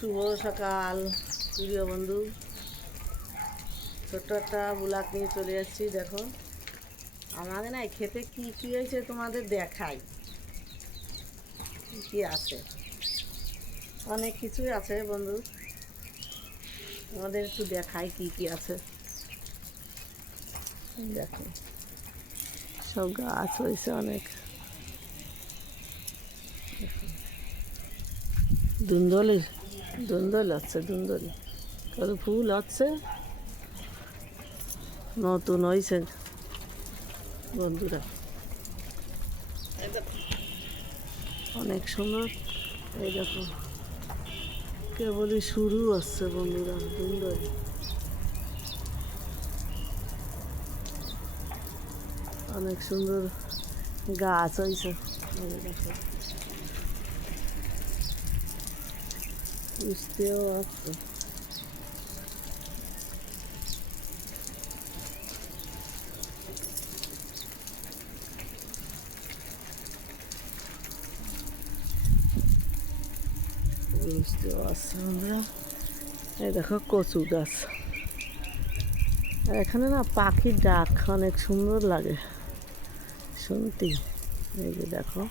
শুভ সকাল প্রিয় বন্ধু, ছোট্ট একটা ব্লগ নিয়ে চলে এসেছি। দেখো আমাদের না খেতে কি কি হয়েছে তোমাদের দেখাই। কি আছে, অনেক কিছুই আছে বন্ধু, আমাদের একটু দেখাই কি কি আছে। দেখো সব গাছ হয়েছে অনেক। ধুন্দলি ধুন্দলি হচ্ছে, ধুন্দলি কত ফুল হচ্ছে, নতুন হয়েছে বন্ধুরা। অনেক সুন্দর। এই দেখো কেবলই শুরু হচ্ছে বন্ধুরা, ধুন্দলি। অনেক সুন্দর গাছ হয়েছে। দেখো বুঝতেও আছে। বুঝতেও আছে বন্ধুরা। এই দেখো কচু গাছ। আর এখানে না পাখির ডাক অনেক সুন্দর লাগে শুনতে। এই যে দেখো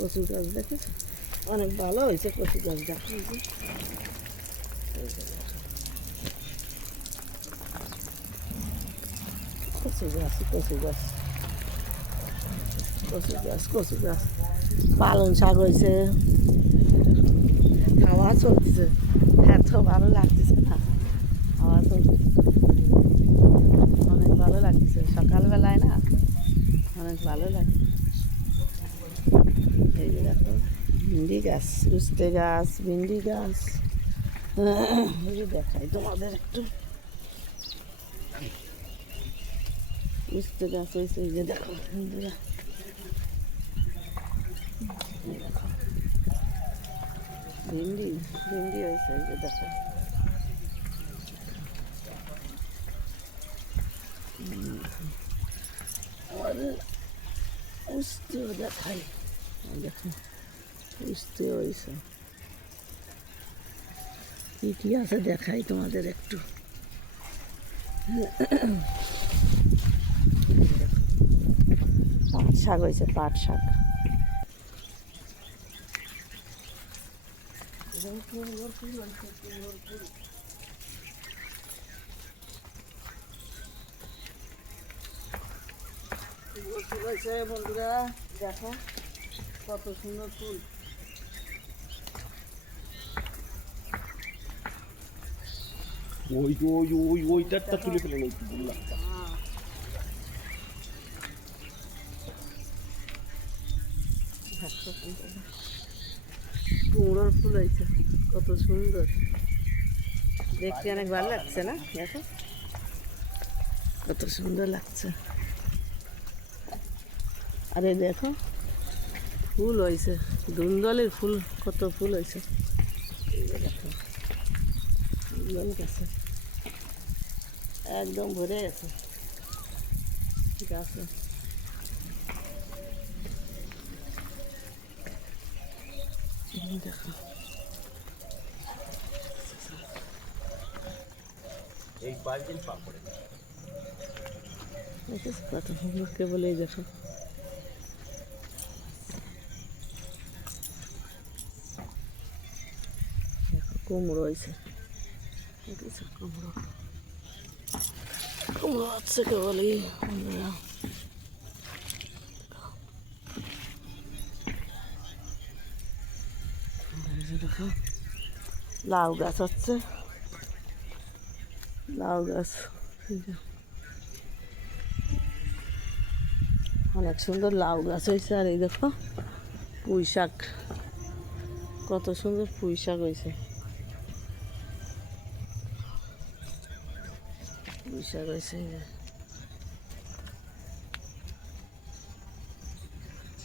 কচু গাছ দেখেছো, অনেক ভালো হয়েছে কচু গাছ। দেখো কচু গাছ, কচু গাছ, কচু গাছ, কচু গাছ। পালং শাক হয়েছে, হাওয়া চলতেছে, এত ভালো লাগতেছে না, হাওয়া চলতেছে, অনেক ভালো লাগতেছে সকালবেলায় না, অনেক ভালো লাগে। এই যে দেখো ভিন্ডি গাছ, উস্তে গাছ, ভিন্ডি গাছ। এই যে দেখাই তোমাদের একটু, উস্তে গাছ হয়েছে। এই যে দেখো বন্ধুরা, দেখো ভিন্ডি, ভিন্ডি হয়েছে। এই যে দেখো উস্তেও দেখাই। দেখো উস্তে হয়েছে, কি কি আছে দেখাই তোমাদের একটু। পাট শাক হয়েছে, পাট শাক। ফুল হয়েছে বন্ধুরা, দেখো কত সুন্দর ফুল। ওইটা তুলে ফেলে নেই বললাম। কুমড়োর ফুল হয়েছে কত সুন্দর দেখতে, অনেক ভালো লাগছে না? দেখো কত সুন্দর লাগছে। আরে দেখো ফুল হয়েছে, ধুন্দলের ফুল, কত ফুল হয়েছে। দেখো ধুন্দল গাছে একদম ভরে গেছে গাছে। দেখো এই বালতির পাপড়ে দেখেছো কত সুন্দর, কেবল এই দেখো কুমড়ো হয়েছে, দেখেছো কুমড়ো, কুমড়ো হচ্ছে কেবলই বন্ধুরা। দেখো লাউ গাছ হচ্ছে, লাউ গাছ অনেক সুন্দর লাউ গাছ হয়েছে। আর এই দেখো পুঁই শাক, কত সুন্দর পুঁই শাক হয়েছে, পুঁই শাক হয়েছে।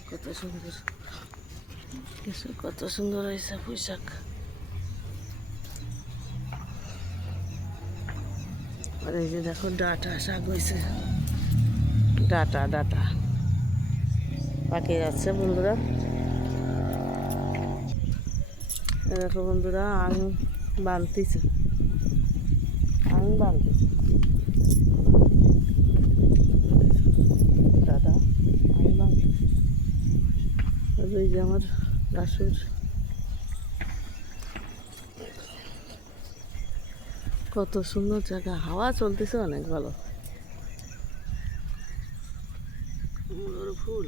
কত সুন্দর, কত সুন্দর হয়েছে পুঁই শাক। আর এই যে দেখো ডাঁটা শাক হয়েছে, ডাঁটা ডাঁটা পাখি যাচ্ছে বন্ধুরা। এ দেখো বন্ধুরা, আং বানতেছে, আং বানতেছে দাদা, আং বানতেছে। ওই যে আমার বাসুর। কত সুন্দর জায়গা, হাওয়া চলতেছে অনেক ভালো। ফুল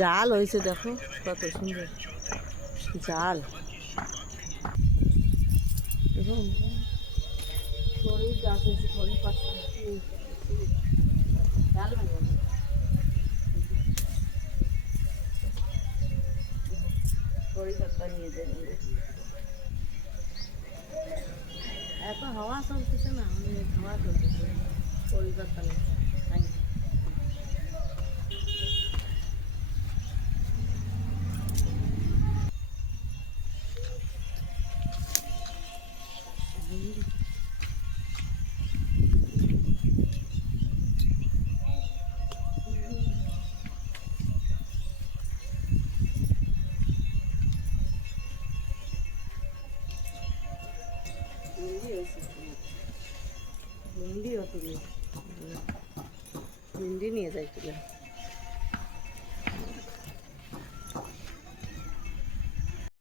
জাল হয়েছে, দেখো কত সুন্দর জাল। দেখুন খড়ির গাছ হয়েছে, খড়ির পাতা জাল লাগে, খড়ি পাতা নিয়ে যায়। এত হাওয়া চলতেছে না, অনেক হাওয়া চলতেছে, খড়ি পাতা নেই। ভিন্ডি নিয়ে যাইছিলেন।